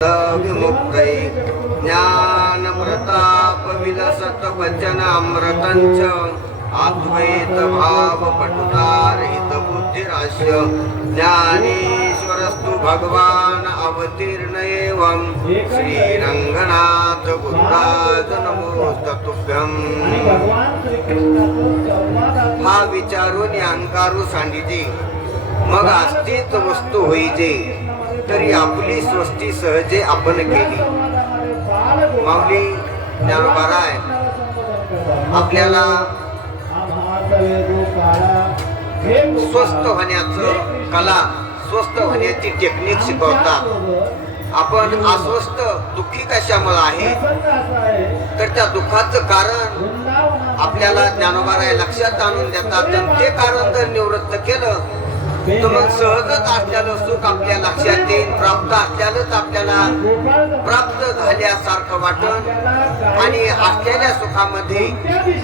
विमुक्तै ज्ञान प्रताप विलसत अमृतंच बुद्धिराश्य ज्ञानेश्वरस्तु भगवान अवतीर्ण एवं श्रीरंगनाथ गुरुराज नमोस्तुभ्यम् हा विचारून अंकारू सांडिते मग अस्तित्व वस्तू होईजे तरी आपली स्वस्ती सहजे आपण केली. माऊली ज्ञानोबाराय आपल्याला स्वस्त होण्याचं कला स्वस्त होण्याची टेक्निक शिकवतात आपण अस्वस्थ दुःखी कशामुळे आहे? तर त्या दुःखाचं कारण आपल्याला ज्ञानोबाराय लक्षात आणून देतात. आणि ते कारण जर निवृत्त केलं तर मग सहजच असलेलं सुख आपल्या लक्षात येईल प्राप्त असल्यानंच आपल्याला प्राप्त झाल्यासारखं वाटत आणि असलेल्या सुखामध्ये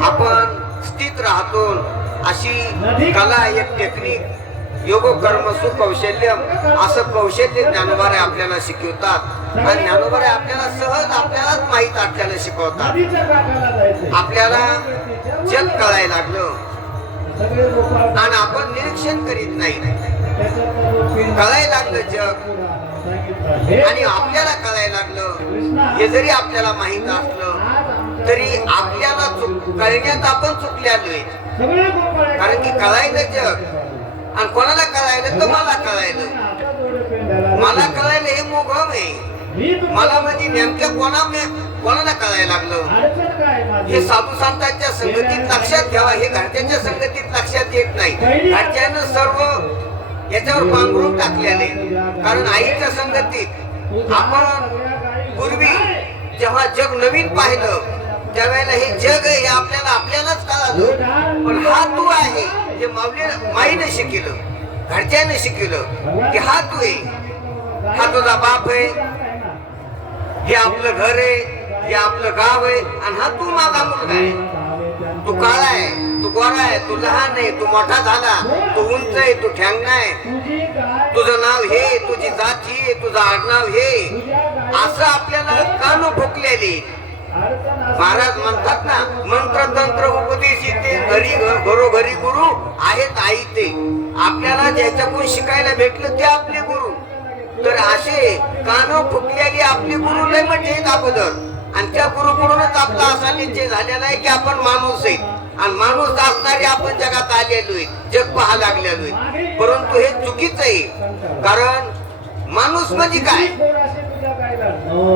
आपण स्थित राहतो. अशी कला एक टेक्निक योग कर्म सुकौशल्य असं कौशल्य ज्ञानोबारे आपल्याला शिकवतात. आणि ज्ञानोबारे आपल्याला सहज आपल्यालाच माहीत आपल्याला शिकवतात. आपल्याला जग कळायला लागलं. आणि आपण निरीक्षण करीत नाही. कळायला लागलं जग. आणि आपल्याला कळायला लागलं हे जरी आपल्याला माहीत असलं तरी आपल्याला चुक कळण्यात आपण चुकल्यालोय कारण की कळायलं जग. आणि कोणाला कळायलं? तर मला कळायलं. मला कळायलं हे मोघम आहे. मला म्हणजे नेमक्या कोणा कोणाला कळायला लागलं? हे साधू संतांच्या संगतीत लक्षात ठेवा हे घरच्यांच्या संगतीत लक्षात येत नाही. घरच्यानं सर्व याच्यावर पांघरून टाकलेले. कारण आईच्या संगतीत आपण पूर्वी जेव्हा जग नवीन पाहिलं त्यावेळेला हे जग आहे हे आपल्याला आपल्यालाच कळालं. पण हा तू आहे. हे माऊली माईने शिकलं घरच्याने शिकलं की हा तू आहे. हा तुझा बाप आहे. हे आपलं घर आहे हे आपलं गाव आहे आणि हा तू माझा मुलगा आहे. तू काळा आहे तू गोरा आहे तू लहान आहे तू मोठा झाला तू उंच आहे तू ठ्यांगणा आहे. तुझं नाव हे तुझी जात आहे तुझं आडनाव हे. असं आपल्याला कान भोकलेली महाराज म्हणतात ना मंत्र तंत्र उपदेश ते घरी घरोघरी गुरु आहेत आई ते. आपल्याला ज्याच्याकडून शिकायला भेटलं ते आपले गुरु. तर असे कान फुकलेली आपली गुरु लय म्हणजे अगोदर. आणि त्या गुरुकडूनच आपला असा निश्चय झालेला आहे की आपण माणूस आहे. आणि माणूस असणारे आपण जगात आलेलो आहे जग पहा लागलेलो आहे. परंतु हे चुकीच आहे. कारण माणूस म्हणजे काय?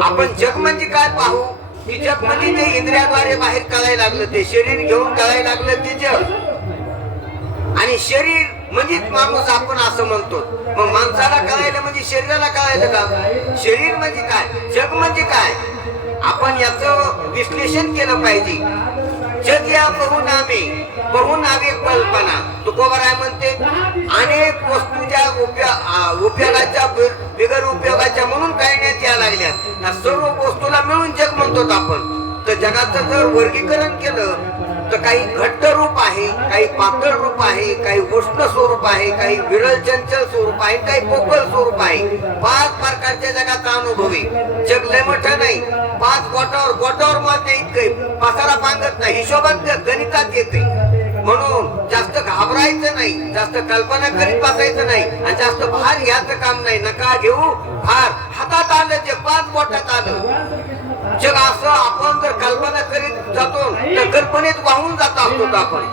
आपण जग म्हणजे काय पाहू? की जग म्हणजे ते इंद्रियाद्वारे बाहेर कळायला लागलं ते शरीर घेऊन कळायला लागलं ते जग. आणि शरीर म्हणजेच माणूस आपण असं म्हणतो. मग माणसाला कळायला म्हणजे शरीराला कळायला का? शरीर म्हणजे काय? जग म्हणजे काय? आपण याच विश्लेषण केलं पाहिजे. जग या बहुनामे बहुनामे कल्पना. तुकोबराय म्हणते अनेक वस्तूच्या उपयोग उपयोगाच्या बिगर उपयोगाच्या म्हणून काढण्यात या लागल्या सर्व वस्तूला मिळून जग म्हणतो आपण. तर जगाचं जर वर्गीकरण केलं तर काही घट्ट रूप आहे काही पातळ रूप आहे काही उष्ण स्वरूप आहे काही विरळ चंचल स्वरूप आहे काही पोकळ स्वरूप आहे. पाच प्रकारच्या जगाचा अनुभव. आहे जग लय नाही. पाच गोटावर गोटावर मत इतकं पसारा पांगत नाही हिशोबात गणितात येते. म्हणून जास्त घाबरायचं नाही जास्त कल्पना करीत बसायचं नाही आणि जास्त भार घ्यायचं काम नाही. नका घेऊ भार हातात आलं जे पाच बोटात आलं. जग असं आपण जर कल्पना करीत जातो तर कल्पनेत वाहून जात असतो आपण.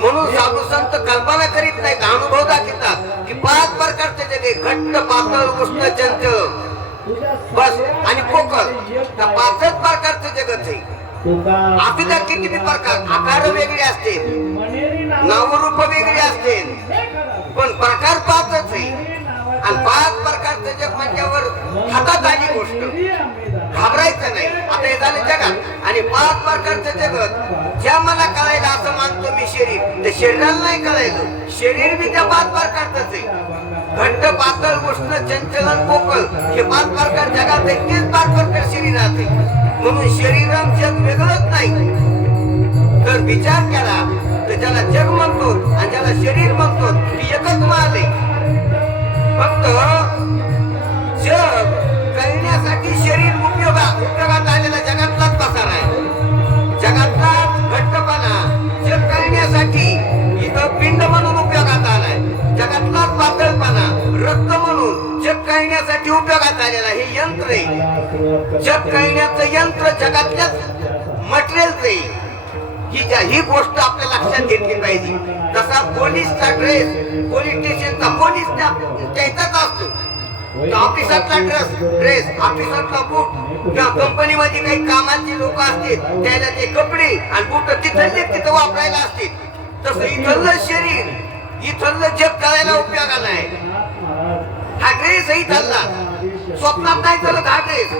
म्हणून साधू संत कल्पना करीत नाही अनुभव दाखवतात की पाच प्रकारचे जगे घट्ट पातळ उष्ण चंच. बस आणि कोकल त्या पाचच प्रकारचं जगत आहे. असू किती प्रकार. आकार वेगळे असतील नावरूप वेगळे असतील पण प्रकार पाचच आहे. आणि पाच प्रकारचं जग म्हणल्यावर हातात आली गोष्ट. घाबरायचं नाही. आता हे झालं जगात. आणि पाच प्रकारचं जगत. ज्या मला कळायला असं मानतो मी शरीर. ते शरीराला नाही कळायचं शरीर मी त्या पाच प्रकारचंच आहे. घट्ट पातळ उष्ण चंचलन पोकळ हे पाच प्रकार जगात आहे तेच पाच प्रकार शरीरात आहे म्हणून शरीरात जग वेगळंच नाही. तर विचार केला तर ज्याला जग म्हणतो आणि ज्याला शरीर म्हणतो ती एकच मा उपयोगात हे यंत्र आहे. जग यंत्र जगातल्याच मटेरियलच आहे. ही ज्या- ही गोष्ट आपल्या लक्षात घेतली पाहिजे. तसा पोलीसचा ड्रेस पोलीस स्टेशनचा पोलीस त्याचाच असतो. ऑफिसरचा ऑफिसातला ड्रेस ड्रेस ऑफिसातला बूट किंवा कंपनीमध्ये काही कामाचे लोक असतील त्याला ते कपडे आणि बूट तिथले तिथं वापरायला असतील. तसं इथलं शरीर इथलं जग करायला उपयोगाला आहे. हा ड्रेस चालला स्वप्नात नाही चालत हा ड्रेस.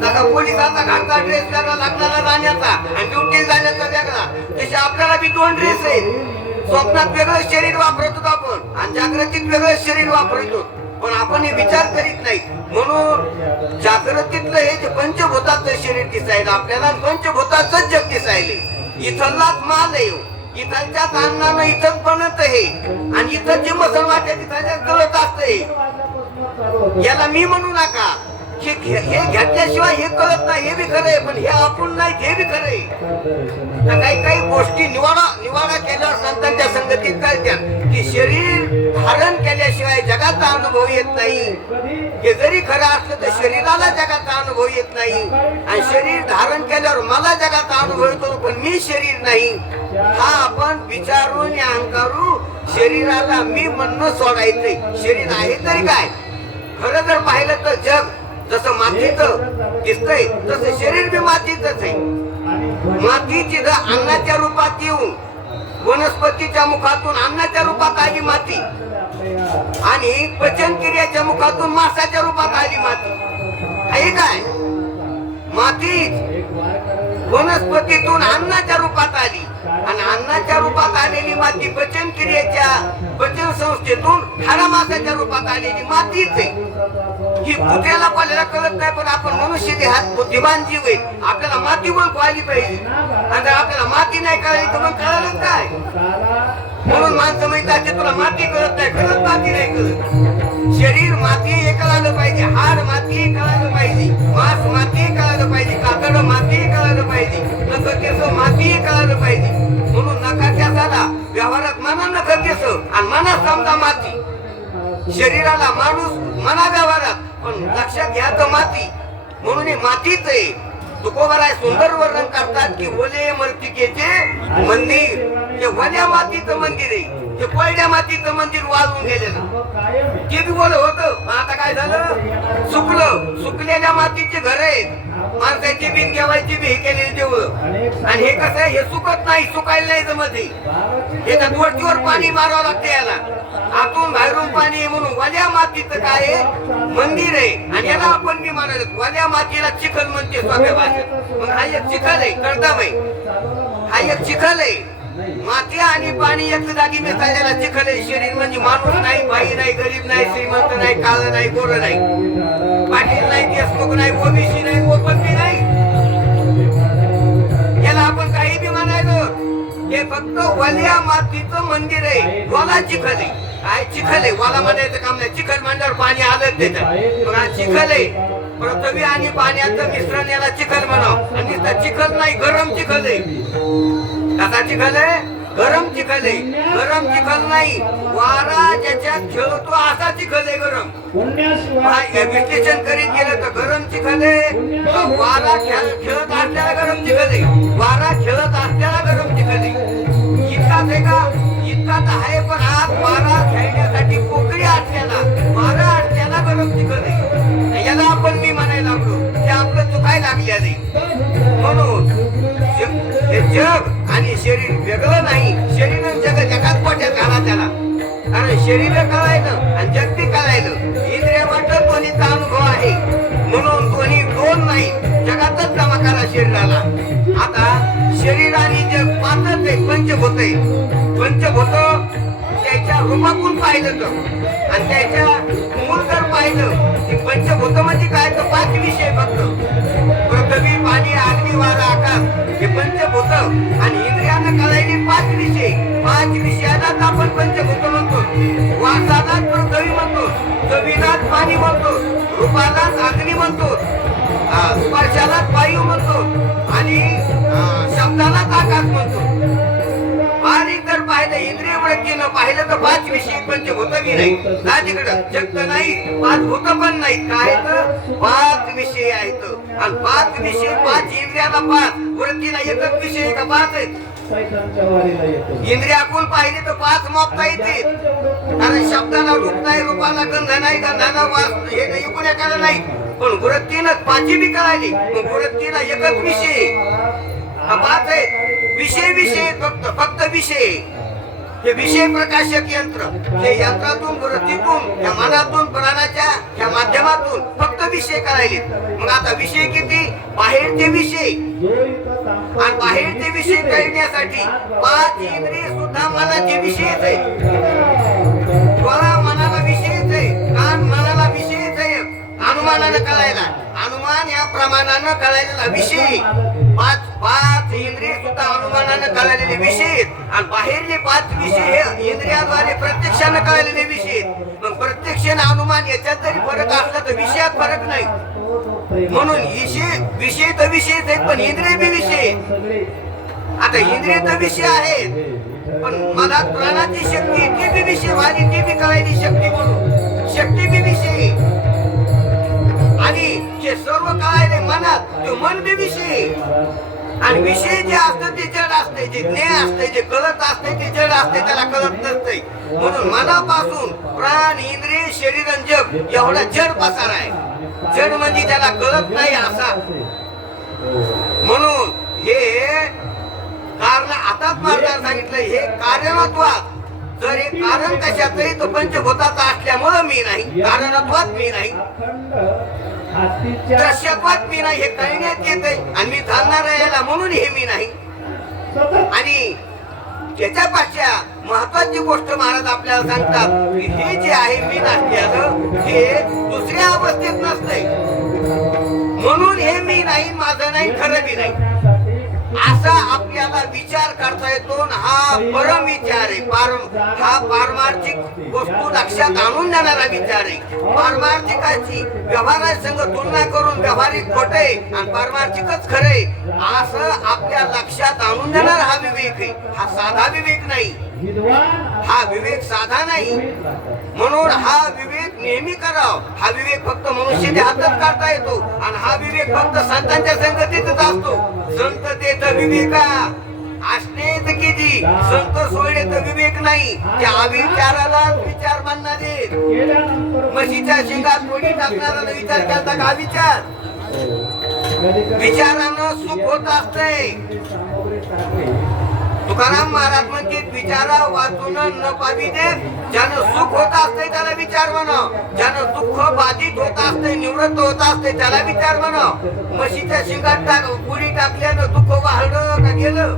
जसा पोलिसांचा घातला ड्रेस त्याला लग्नाला जाण्याचा आणि ड्युटी जाण्याचा वेगळा. तसे आपल्याला बी दोन ड्रेस आहेत. स्वप्नात वेगळं शरीर वापरतो आपण आणि जागृतीत वेगळं शरीर वापरतो पण आपण हे विचार करीत नाही म्हणून जागृतीतलं हे जे पंचभूताचं शरीर दिसायला आपल्याला आणि जग दिसायले. इथलाच माल आहे हो. इथलच्या अन्नानं इथं बनत आहे. आणि इथं जे मसल वाटत तिथं गळत असते याला मी म्हणू नका. हे घे- हे घेतल्याशिवाय हे कळत नाही हे बी खरंय पण हे आपण नाही हे बी खरंय तर काही काही गोष्टी निवाडा निवाडा केल्यावर संतांच्या संगतीत कळत्या. की शरीर धारण केल्याशिवाय जगाचा अनुभव येत नाही. हे जरी खरं असलं तर शरीराला जगाचा अनुभव येत नाही. आणि शरीर धारण केल्यावर मला जगाचा अनुभव येतो पण मी शरीर नाही. हा आपण विचारून या अंकारू शरीराला मी म्हणणं सोडायचंय. शरीर आहे तरी काय? खरं जर पाहिलं तर जग जसं मातीचं दिसतंय तसं शरीर बी मातीच आहे. मातीची जर अन्नाच्या रूपात येऊन वनस्पतीच्या मुखातून अन्नाच्या रूपात आली माती आणि पचन क्रियाच्या मुखातून मासाच्या रूपात आली माती आहे काय? माती वनस्पतीतून अन्नाच्या रूपात आली आणि अन्नाच्या रूपात आलेली माती पचन क्रियेच्या पचन संस्थेतून खारा मासाच्या रूपात आलेली मातीच आहे. ही कुत्र्याला पाल्याला कळत नाही पण आपण मनुष्य देहात बुद्धिमान जीव आहे. आपल्याला माती पण पाहिली पाहिजे. आणि जर आपल्याला माती नाही कळली तर मग कळालं काय? म्हणून माणसं म्हणतात की तुला माती कळत नाही खरंच माती नाही कळत. शरीर माती हे कळालं पाहिजे. हाड माती कळालं पाहिजे. मांस माती कळालं पाहिजे. कातड माती कळालं पाहिजे. नख केस माती कळालं पाहिजे. म्हणून नखाच्या साधा व्यवहारात मना नख केस आणि मनात समजा माती. शरीराला माणूस मना व्यवहारात पण लक्षात घ्या तर माती. म्हणून हे मातीच आहे. तुकोबराय सुंदर वर्णन करतात की ओले मर्तिकेचे मंदिर. हे वल्या मातीचं मंदिर आहे. ते कोरड्या मातीचं मंदिर वाळून गेलेलं. ते बी बोल होतं आता काय झालं? सुकलं. सुकलेल्या मातीचे घर आहेत. माणसाची बिन घेवायची बी हे केलेली देवळं. आणि हे कसं आहे? हे सुकत नाही सुकायला नाही जमत हे. हे वरतीवर पाणी मारावं लागते याला. आतून बाहेरून पाणी म्हणून वल्या मातीचं काय आहे? मंदिर आहे. आणि याला आपण मी मानत वल्या मातीला चिखल म्हणते सोप्या भाषेत. मग हा एक चिखल आहे कळता आहे हा एक चिखल आहे. माती आणि पाणी एक जागी मिसळलेला चिखल आहे शरीर. म्हणजे माणूस नाही बाई नाही गरीब नाही श्रीमंत नाही काळ नाही गोर नाही. पाटील नाही देशमुख नाही ओबीसी नाही ओपनबी नाही. याला आपण काही बी म्हणायचं हे फक्त वल्या मातीचं मंदिर आहे. वाला चिखल आहे. काय चिखल आहे? वाला म्हणायचं काम नाही. चिखल म्हणल्यावर पाणी आलं देत मग हा चिखल आहे. पृथ्वी आणि पाण्याचं मिश्रण याला चिखल म्हणावं. आणि चिखल नाही गरम चिखल आहे. कसा चिखल आहे? गरम चिखल आहे. गरम चिखल नाही. वारा ज्याच्यात खेळतो असा चिखल आहे गरम. विश्लेषण करीत गेलं तर गरम चिखल वारा खेळ खेळत असल्याला गरम चिखल आहे. वारा खेळत असल्याला गरम चिखल आहे. इतकाच आहे का? इतकाच आहे पण आज वारा खेळण्यासाठी पोकळी असल्याला वारा असल्याला गरम चिखल आहे. याला आपण मी म्हणायला लागलो. काय आपलं चुकाय म्हणून हे जग आणि शरीर वेगळं नाही शरीर जग जगात पोट्यात घाला त्याला. कारण शरीर कळायलं आणि जग बी कळायलं इंद्रिया वाटत कोणीचा अनुभव आहे? म्हणून कोणी दोन नाही जगातच जमा करा शरीराला. आता शरीर आणि जग पाचच आहे पंचभूत आहे पंचभूत त्याच्या रूपातून पाहिलं तर. आणि त्याच्या मूळ जर पाहिलं की पंचभूतमध्ये काय तर पाच विषय फक्त. पृथ्वी पाणी अग्नी वारा आकाश हे पंचभूत. आणि इंद्रियानं कलायचे पाच विषय. पाच विषयालाच आपण पंचभूत म्हणतो. वासालाच पृथ्वी म्हणतो. जमीनात पाणी म्हणतो. रूपालाच अग्नी म्हणतो. हा, वायू म्हणतो. आणि शब्दालाच आकाश म्हणतो. इंद्रिय वृत्तीनं पाहिलं तर पाच विषय पंच होत बी नाही? ना तिकडं. जगत नाही पाच होत पण नाही काय तर? पाच विषय आहेत. आणि पाच विषय पाच इंद्रियाला पाच. वृत्तीला एकच विषय का पाच आहेत? इंद्रिया वारीला इंद्रियाकून पाहिले तर पाच मापता येते. कारण शब्दाला रूप नाही रूपाला गंध नाही गंधाला वास हे नाही एकूण एकाला नाही. पण वृत्तीनं पाची बी कळाली. मग वृत्तीला एकच विषय हा पाच आहे विषय विषय फक्त फक्त विषय. हे विषय प्रकाशक यंत्र हे यंत्रातून वृत्तीतून या मनातून प्राणाच्या या माध्यमातून फक्त विषय करायले मग आता विषय किती? बाहेरचे विषय. आणि बाहेरचे विषय करण्यासाठी पाच इंद्रिय सुद्धा मनाचे विषयच आहे डोळा मनाला विषयच आहे कान मनाला विषयच आहे. अनुमानानं कळायला अनुमान या प्रमाणानं कळायला विषय. पाच पाच इंद्रिय सुद्धा अनुमानानं कळालेले विषय आणि बाहेरले पाच विषय हे इंद्रियाद्वारे प्रत्यक्षानं कळालेले विषय मग प्रत्यक्ष अनुमान याच्यात जरी फरक असला तर विषयात फरक नाही. म्हणून विषय विषय तर विषयच आहेत पण इंद्रिय बी विषय. आता इंद्रिय तर विषय आहेत पण मनात प्राणाची शक्ती ती बी विषय माझी ती बी कळायची शक्ती म्हणून. शक्ती बी विषय. आणि जे सर्व कळायले मनात ते मन बी विषय. आणि विषय जे असतं ते जड असते जे ज्ञान असते जे कळत असते ते जड असते त्याला कळत नसते म्हणून मनापासून प्राण इंद्रिय शरीर आणि जग एवढा जड पसार आहे. जड म्हणजे त्याला कळत नाही असा. म्हणून हे कारण आताच महाराज सांगितलं हे कारणत्वात. जर हे कारण कशाचंही तो पंचभूताचा असल्यामुळं मी नाही कारणत्वात मी नाही. दृश्यत्वात मी नाही हे कळण्यात येत आणि मी आहे याला म्हणून हे मी नाही. आणि त्याच्यापाठच्या महत्वाची गोष्ट महाराज आपल्याला सांगतात की हे जे आहे मी नसल्यानं हे दुसऱ्या अवस्थेत नसतंय. म्हणून हे मी नाही माझं नाही खरं बी नाही. असा आपल्याला विचार करता येतो हा परम विचार आहे. पारम हा पारमार्थिक वस्तू लक्षात आणून देणारा विचार आहे. पारमार्थिकाची व्यवहारासंग तुलना करून व्यवहारिक खोट आहे आणि पारमार्थिकच खरं आहे. असं आपल्या लक्षात आणून देणारा हा विवेक आहे. हा साधा विवेक नाही. हा विवेक साधा नाही. म्हणून हा विवेक नेहमी कराव. हा विवेक फक्त मनुष्याच्या हातात काढता येतो आणि हा विवेक फक्त संतांच्या संगतीतच असतो. संत तेथ विवेका. असणे किती संत सोयडे तर विवेक नाही. त्या अविचाराला विचार मानणारे म्हशीच्या शिंगात कोणी टाकणारा विचार करता का विचार? विचारानं सुख होत असतंय. तुकाराम महाराज म्हणजे विचारा वाचून न पाविने ज्यानं सुख होत असते त्याला विचार म्हण. ज्यानं दुःख बाधित होत असते निवृत्त होत असते त्याला विचार म्हण. म्हशीच्या शिंगात टाक पुरी टाकल्यानं दुःख वाढलं का गेलं?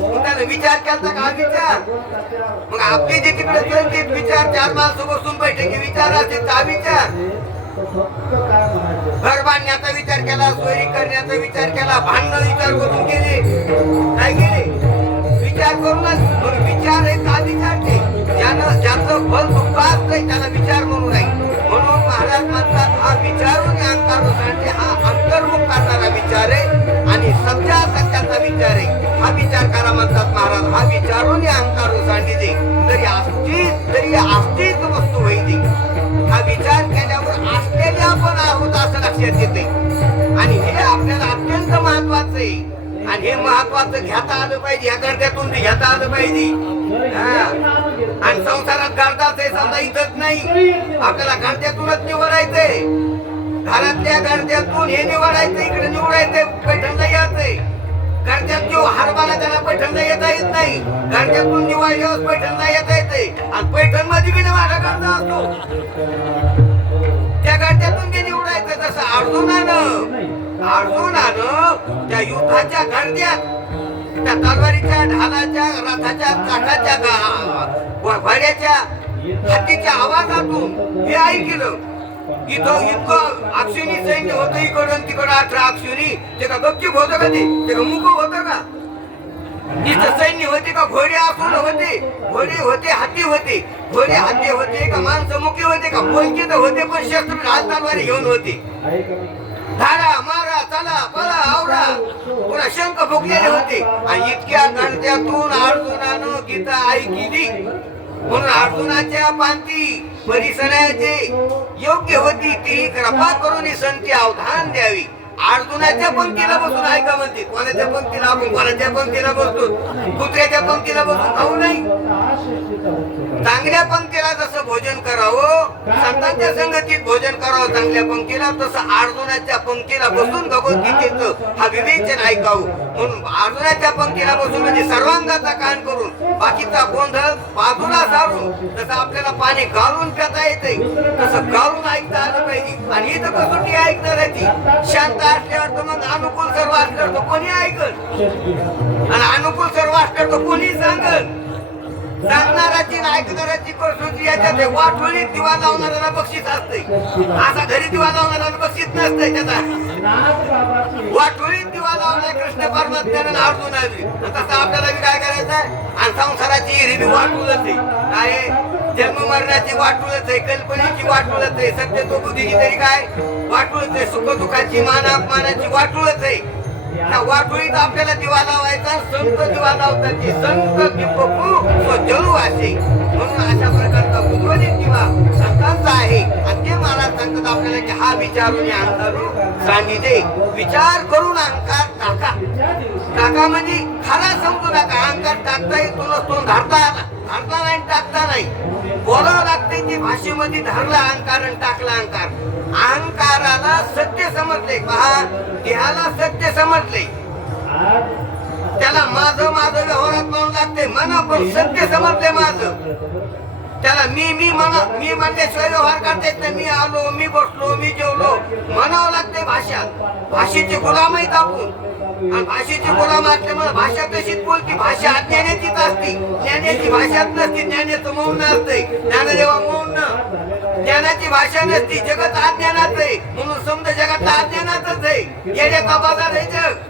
मग त्यानं विचार केला का? विचार. मग आपली जे तिकडे चलते विचार. चार माणसं बसून बैठकी विचार असते का विचार. घर बांधण्याचा विचार केला सोयरी करण्याचा विचार केला भांडण विचार करून गेले. काय गेले. विचार करूनच विचार हे का विचारते ज्यानं ज्याचं फल दुःख असतंय त्याला विचार म्हणू नाही म्हणून महाराज म्हणतात हा विचारून अंकार सांगते हा अंतर्मुख करणारा विचार आहे आणि सत्या सत्याचा विचार आहे. हा विचार करा म्हणतात महाराज हा विचारून अंकार सांगितले तरी असती तरी असतीच वस्तू हे महत्वाचं घेता आलं पाहिजे ह्या गर्द्यातून बी घेता आलं पाहिजे. आणि संसारात गर्दाच आहे समजा इथंच नाही. आपल्याला गर्द्यातूनच निवडायचंय. घरातल्या गर्द्यातून हे निवडायचं इकडे निवडायचंय पैठणला यायचंय. गर्द्यात जो हरबाला त्याला पैठणला येता येत नाही. गर्द्यातून निवडल्यावर पैठणला येता येते आणि पैठणमध्ये बी माझा गर्दा असतो. त्या गर्द्यातून बी निवडायचं जसं अर्जुनानं अर्जुनानं त्या युद्धाच्या गर्द्यात त्या तलवारीच्या ढालाच्या रथाच्या काठाच्या घड्याच्या घोड्याच्या हत्तीच्या आवाजातून हे ऐकलं. इथं इतकं अक्षिणी सैन्य होतं इकडून तिकडं अठरा अक्षिणी. ते का गपचीप होतं का ते? ते का मुक होतं का? तिथं सैन्य होते का? घोडे आपण होते. घोडे होते हत्ती होते. घोडे हत्ती होते का? माणसमुखी होते का? बोलके तर होते पण शस्त्र ढाल घेऊन होते. धारा मारा पुन्हा शंख फुकलेले होते. आणि इतक्या गणत्यातून अर्जुनानं गीता ऐकिली म्हणून अर्जुनाच्या पांती परिसराचे योग्य होती. ती कृपा करून ही संती अवधान द्यावी. अर्जुनाच्या पंक्तीला बसून ऐका म्हणते? कोणाच्या पंक्तीला? आपण कोणाच्या पंक्तीला बसतो कुत्र्याच्या पंक्तीला बसून? खाऊ नाही? चांगल्या पंक्तीला जसं भोजन करावं संतांच्या संगतीत भोजन करावं चांगल्या पंक्तीला तसं अर्जुनाच्या पंक्तीला बसून भगवद्गीतेचं हा विवेचन ऐकावं. म्हणून अर्जुनाच्या पंक्तीला बसून म्हणजे सर्वांगाचा कान करून बाकीचा गोंधळ बाजूला सारून जसं आपल्याला पाणी गाळून पिता येते तसं गाळून ऐकता आलं पाहिजे. आणि इथं कसोटी ऐकणाऱ्याची शांत असल्यावर तर मग अनुकूल सर्व असल्यावर तर कोणी ऐकल? आणि अनुकूल सर्व असल्यावर तर कोणी सांगल? सांगणाराची आणि ऐकणाराची कसोटी याच्यात आहे. वाटोळीत दिवा लावणाऱ्याला बक्षीस असते असा घरी दिवा लावणाऱ्याला बक्षीस नसते त्याचा. वाटोळीत दिवा लावणार कृष्ण परमात्म्यानं अर्जुन आली तसं आपल्याला बी काय करायचं आणि संसाराची हिरी वाटूलच आहे. काय? आहे? जन्म मरणाची वाटूलच आहे. कल्पनेची वाटूलच आहे. सत्य तो बुद्धीची तरी काय? वाटूलच आहे. सुख दुःखाची मान अपमानाची वाटूलच आहे. त्या वाटोळीत आपल्याला दिवा लावायचा संत दिवा लावतात की संत दिपकू तो जळू असे. म्हणून अशा प्रकारचा उज्ज्वलित दिवा संतांचा आहे. आणि ते महाराज सांगतात आपल्याला की हा विचारून अंतरू सांगितले. विचार करून अंकार टाका. टाका म्हणजे खरा समजू नका अंगात टाकता येतो नसतो धरता आला. धरता नाही टाकता नाही. बोलावं लागते की भाषेमध्ये धरला अहंकार आणि टाकला अहंकार. अहंकाराला सत्य समजले. पहा देहाला सत्य समजले. त्याला माझं माझं व्यवहारात म्हणून लागते. मना पण सत्य समजले माझं. त्याला मी मी म्हणा मी म्हणल्याशिवाय व्यवहार करता येत नाही. मी आलो मी बसलो मी जेवलो. म्हणावं लागते भाषा. भाषेची गुलामही दाखवून भाषेची गुलाम असल्यामुळे भाषा तशीच बोलती? भाषा अज्ञानाचीच असते. ज्ञानाची भाषाच नसते. ज्ञानाचं मौन असते ज्ञानदेवा मौन. ज्ञानाची भाषा नसती. जगत अज्ञानाच आहे. म्हणून समजा जगात अज्ञानातच आहे. येड्या बाजार आहे जग?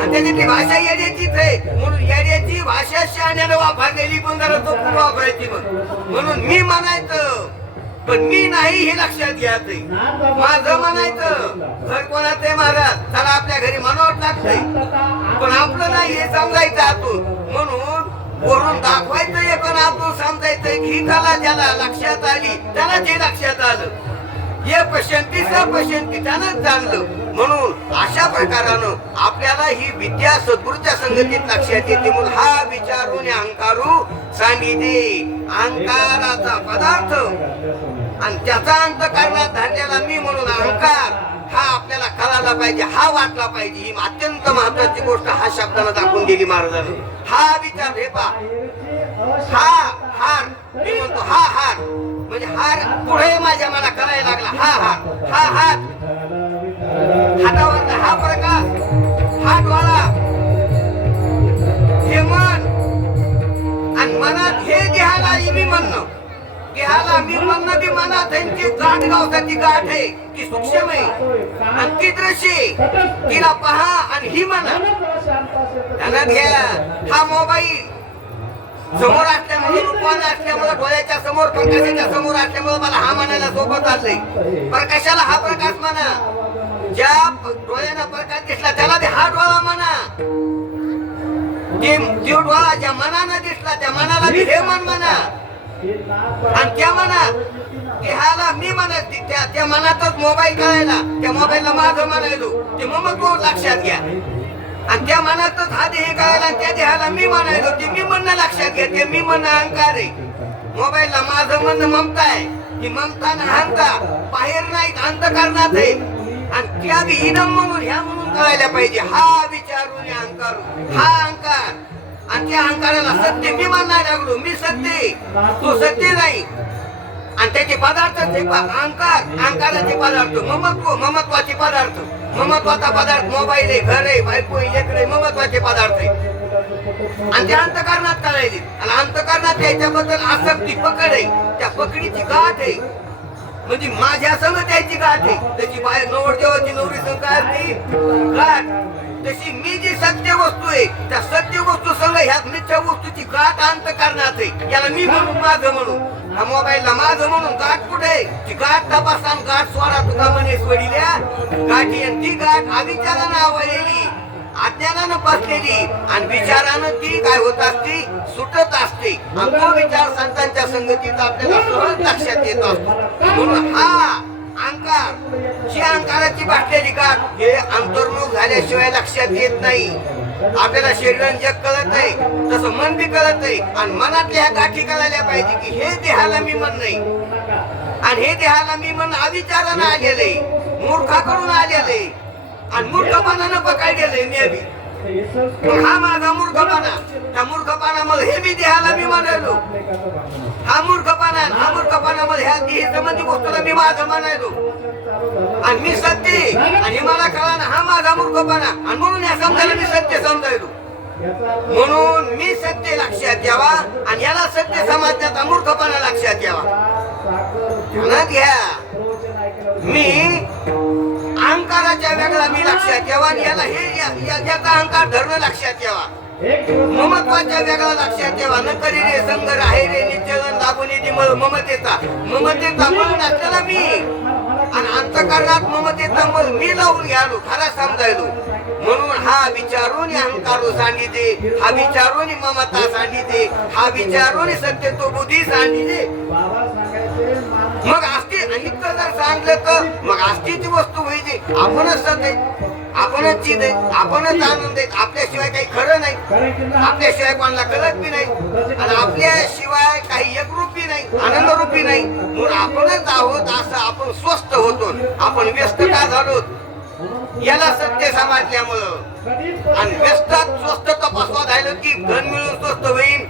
आणि भाषा येड्याचीच आहे. म्हणून येड्याची भाषा शहाण्याला वापरलेली पण जरा जपून वापरायची मग. म्हणून मी म्हणायचं पण मी नाही हे लक्षात घ्यायचंय माझं म्हणायचं घर कोणाचं महाराज? त्याला आपल्या घरी म्हणावं लागतंय. पण आपलं नाही हे समजायचं आतून. म्हणून वरून दाखवायचंय पण आतून समजायचंय की त्याला ज्याला लक्षात आली त्याला जे लक्षात आलं. हे पशंती पशंती त्यानंच जाणलं. म्हणून अशा प्रकारानं आपल्याला ही विद्या सद्गुरूच्या संगतीत लक्षात येते म्हणून हा विचारून अंकारू सांगितले. अहंकाराचा पदार्थ आणि त्याचा अंत करण्यात धरलेला मी म्हणून अहंकार हा आपल्याला कळाला पाहिजे हा वाटला पाहिजे. ही अत्यंत महत्वाची गोष्ट हा शब्दाला दाखवून गेली महाराजांनी. हा विचार हे पा हा हार मी म्हणतो हा हार. म्हणजे हार पुढे माझ्या मला करायला लागला. हा हार हा हात हातावरचा हा प्रकाश हा डोळा. हे मन. आणि मनात हे देहाला मी म्हणणं. देहाला मी म्हणणं बी मनात त्यांची ती गावसाची गाठ आहे की सूक्ष्म आहे. आणि ती दृश्य तिला पहा आणि ही म्हणा. त्यांना घ्या. हा मोबाईल समोर असल्यामुळे रूपान असल्यामुळे डोळ्याच्या समोर प्रकाशाच्या समोर असल्यामुळे मला हा म्हणायला सोबत आलंय प्रकाशाला हा प्रकाश म्हणा? ज्या डोळ्यानं प्रकाश दिसला त्याला ते हा डोळा म्हणा. जो डोळा ज्या मनानं दिसला त्या मनाला हे मन म्हणा. आणि त्या म्हणा ह्याला मी म्हणत त्या त्या मनातच मोबाईल करायला त्या मोबाईलला माझं म्हणायलो. ते मग लक्षात घ्या. आणि त्या मनातच हा देह कळायला त्या देहाला मी म्हणायलो ते मी म्हणणं लक्षात घ्या ते मी म्हणणं अहंकार आहे. मोबाईलला माझं म्हणणं ममता आहे की ममता ना अहंकार बाहेर नाही अंतकरणात आहे आणि त्या विहीनम म्हणून ह्या म्हणून कळायला पाहिजे. हा विचारून अहंकार हा अहंकार. आणि त्या अहंकाराला सत्य मी मानायला लागलो मी सत्य तू तो सत्य नाही. आणि त्याचे पदार्थ ते प- अहंकार अहंकाराचे पदार्थ ममत्व ममत्वाचे पदार्थ. ममत्वाचा पदार्थ मोबाईल आहे घर आहे बायको आहे ममत्वाचे पदार्थ आहे. आणि ते अंतकरणात करायचे आणि अंतकरणात याच्याबद्दल आसक्ती पकड आहे. त्या पकडीची गाठ आहे. म्हणजे माझ्या संग त्याची गाठ आहे. त्याची बाहेर नवरदेवाची नवरी सण काय असते? गाठ. तशी मी जी सत्य वस्तू आहे त्या सत्य वस्तू संग ह्या मिथ्या वस्तूची गाठ अंत करण्यात आहे याला मी म्हणून माझं म्हणून हा मोबाईलला माझं म्हणून गाठ कुठे आहे? ती गाठ तपासा गाठ स्वरा तुका म्हणे सोडिल्या गाठी आणि ती गाठ अविचारानं आवडलेली अज्ञानानं बसलेली आणि विचारानं ती काय होत असते? सुटत असते. आणि तो विचार संतांच्या संगतीत आपल्याला सहज लक्षात येत असतो. म्हणून हा अंकार जी अंकाराची बाटलेली का हे अंतर्मुख झाल्याशिवाय लक्षात येत नाही. आपल्याला शरीरान जग कळत नाही तसं मन बी कळत नाही. आणि मनातल्या ह्या गाठी कळायला पाहिजे की हे देहाला मी मन नाही. आणि हे देहाला मी मन अविचारानं आलेले मूर्खाकडून आलेले आणि मूर्खपणानं पकडलेले मी हा माझा मूर्खपणा त्या मूर्खपणामध्ये हे मी देहाला मी म्हणालो हा मूर्खपणा हा मूर्खपणामध्ये ह्या देही संबंधी गोष्टीला मी माझं म्हणायलो आणि मी सत्य आणि मला कळा ना हा माझा मूर्खपणा आणि म्हणून या समजायला मी सत्य समजायलो म्हणून मी सत्य लक्षात घ्यावा आणि याला सत्य समजण्याचा मूर्खपणा लक्षात घ्यावा ध्यानात घ्या मी अहंकाराच्या वेगळा मी लक्षात आणि याला हे याचा अहंकार धरणं लक्षात घ्यावा ममत्वाच्या वेगळा लक्षात ठेवा. न करी रे संग राहे रे निचलन दाबून मळ ममतेचा. ममतेचा मळ नसलेला मी. आणि अंतकरणात ममतेचा मळ मी लावून घ्यालो खरा समजायलो. म्हणून हा विचारून अहंकार सांगितले हा विचारून ममता सांगितले हा विचारून सत्य तो बुद्धी सांगितले. बाबा सांगायचे मान मग आस्ती अनित्य जर सांगलं तर मग आस्तीची वस्तू व्हायची आपणच सध्या आपणच चित आहे. आपणच आनंद आहेत आपल्याशिवाय काही खरं नाही. आपल्याशिवाय कोणाला कळत बी नाही. आणि आपल्याशिवाय काही एकरूपी नाही आनंदरूपी नाही. म्हणून आपणच आहोत असं आपण स्वस्थ होतो. आपण व्यस्त का झालो? याला सत्य समजल्यामुळं. आणि व्यस्तात स्वस्त तपासवा झालं की धन मिळून स्वस्त होईल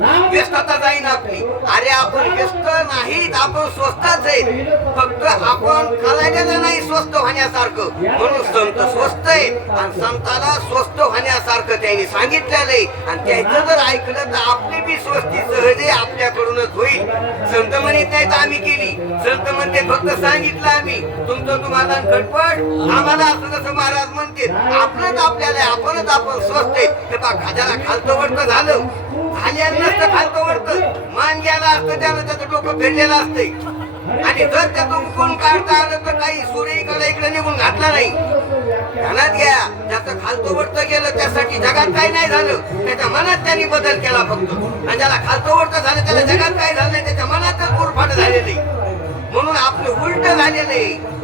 व्यस्तता जाईन आपली. अरे आपण व्यस्त नाहीत आपण स्वस्तच जाईल फक्त आपण खालायच्या नाही स्वस्त होण्यासारखं. म्हणून संत स्वस्त आहे आणि संताला स्वस्त होण्यासारखं त्यांनी सांगितलेलं आहे. आणि त्याचं जर ऐकलं तर आपली बी स्वस्ती सहज आपल्याकडूनच होईल. संत म्हणत नाही तर आम्ही केली. संत म्हणते फक्त सांगितलं आम्ही. तुमचं तुम्हाला खटपट आम्हाला असं जसं महाराज म्हणते आपलंच आपल्याला आपणच आपण स्वस्त आहे ते बा खाद्याला खालतं झालं. खाली नसतं खालतं वरतं मान गेला असतं त्यानं त्याचं डोकं फिरलेलं असतंय. आणि जर त्यातून उकळून काढता आलं तर काही सूर्य इकडे इकडे निघून घातला नाही. ध्यानात घ्या. त्याचं खालतं वरतं गेलं त्यासाठी जगात काही नाही झालं. त्याच्या मनात त्यांनी बदल केला फक्त. आणि ज्याला खालतो वरतं झालं त्याला जगात काही झालं नाही. त्याच्या मनात गुरफाट झालेलं आहे. म्हणून आपलं उलट झालेलं आहे.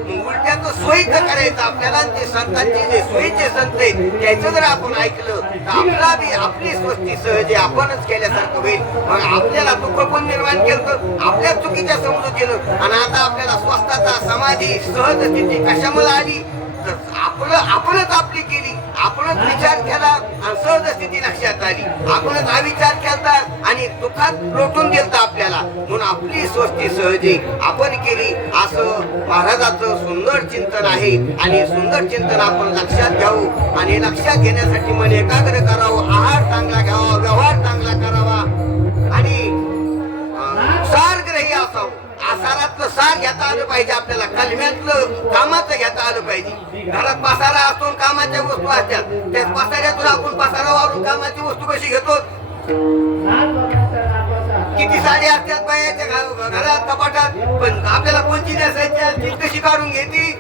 त्याचं उलट्याचं सोयीचं करायचं आपल्याला आणि ते संतांचे जे सोयीचे संत आहेत त्याचं जर आपण ऐकलं तर आपला बी आपली स्वस्ती सहज आपणच केल्यासारखं होईल. मग आपल्याला दुःख पण निर्माण केलं आपल्या चुकीच्या समजून केलं आणि आता आपल्याला स्वस्ताचा समाधी सहज स्थिती कशामुळे आली? तर आपलं आपणच आपली केली आपणच विचार केला आणि सहज स्थिती लक्षात आली. आपणच हा विचार केला आणि दुःखात लोटून गेलता आपल्याला. म्हणून आपली स्वस्ती सहजी आपण केली असं महाराजाचं सुंदर चिंतन आहे आणि सुंदर चिंतन आपण लक्षात घ्यावं आणि लक्षात घेण्यासाठी मन एकाग्र करावं आहार चांगला घ्यावा व्यवहार चांगला करावा आणि सारग्रही असावं. आसारातलं सार घेता आलं पाहिजे आपल्याला कलम्यातलं कामाचं घेता आलं पाहिजे. घरात पसारा असून कामाच्या वस्तू असतात. त्या पसाऱ्यातून आपण पसारा वावरून कामाची वस्तू कशी घेतो? किती साडी असतात बायाच्या घरात कपाटात? पण आपल्याला कोणती नेसायची ती कशी काढून घेती?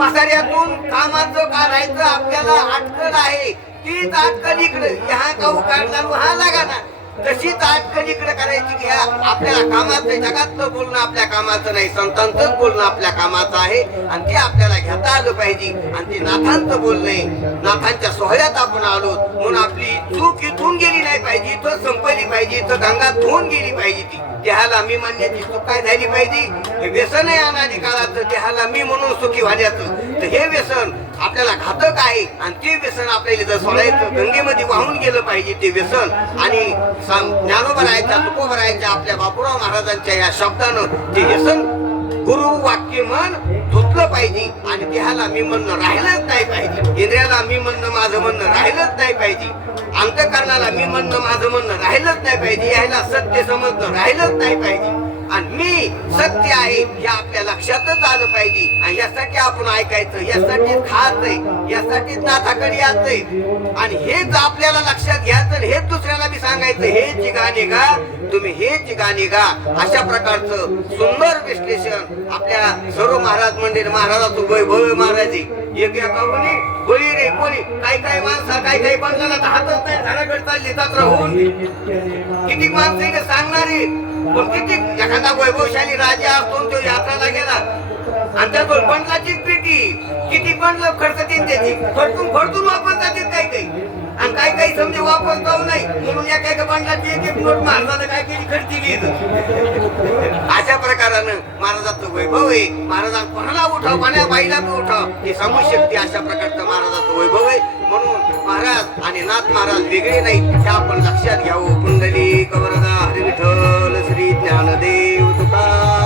पसाऱ्यातून कामाचं काढायचं आपल्याला अटकल आहे. तीच अटकल इकडे. ह्या काऊ काढला हा लागा ना तशीच अटकल इकडे करायची की आपल्याला कामाचं जगातलं बोलणं आपल्या कामाचं नाही संतांचंच बोलणं आपल्या कामाचं आहे. आणि ते आपल्याला घेता आलं पाहिजे. आणि ते नाथांचं बोलणं नाथांच्या सोहळ्यात आपण आलो. म्हणून आपली चूक इथून गेली नाही पाहिजे इथं संपली पाहिजे इथं गंगा धुवून गेली पाहिजे ती. देहाला मी मानण्याची चूक काय झाली पाहिजे? हे व्यसन आहे अनाधिकाराचं देहाला मी म्हणून सुखी व्हायचं तर हे व्यसन आपल्याला घातक आहे. आणि ते व्यसन आपल्याला जर सोडायचं गंगेमध्ये वाहून गेलं पाहिजे ते व्यसन. आणि ज्ञानोबरायच्या तुकोबरायच्या आपल्या बापूराव महाराजांच्या या शब्दानं ते व्यसन गुरु वाक्य मन धुतलं पाहिजे. आणि देहाला मी म्हणणं राहिलंच नाही पाहिजे. इंद्रियाला मी म्हणणं माझं म्हणणं राहिलंच नाही पाहिजे. अंतकरणाला मी म्हणणं माझं म्हणणं राहिलंच नाही पाहिजे. यायला सत्य समजणं राहिलंच नाही पाहिजे. आणि मी सत्य आहे हे आपल्या लक्षातच आलं पाहिजे. आणि यासाठी आपण ऐकायचं यासाठी खायचंय यासाठी नाथाकडे यायचंय. आणि हेच आपल्याला लक्षात घ्यायचं हे हेच दुसऱ्याला मी सांगायचं हे गाणे गाणी गा तुम्ही हे गाणी गा. अशा प्रकारचं सुंदर विश्लेषण आपल्या सर्व महाराज मंदिर महाराजाचं वैभव महाराज. आहे एक एका म्हणे रे कोणी? काही काही माणसं काही काही माणसाला हातच नाही झाडाकडे चालली जात राहून. किती माणसं इथे सांगणारे? मग किती एखादा वैभवशाली राजा असतो तो यात्राला गेला. आणि त्या दोन पेटी किती बंडल खर्च तीन त्याची? खडतून खडतून वापरतात ते काही काही. आणि काही काही समजे वापरता नाही म्हणून या काही बंडलाची एक एक नोट मारला काय केली? खर्ची वीज अशा प्रकारानं महाराजाचं वैभव आहे. महाराजां कोणाला उठाव? कोणा बाईला उठाव? ही सांगू शकते अशा प्रकारचं महाराजाचं वैभव आहे. म्हणून महाराज आणि नाथ महाराज वेगळे नाही हे आपण लक्षात घ्यावं. कुंडली कवरदा हरे विठ्ठल. श्री ज्ञानदेव तुका.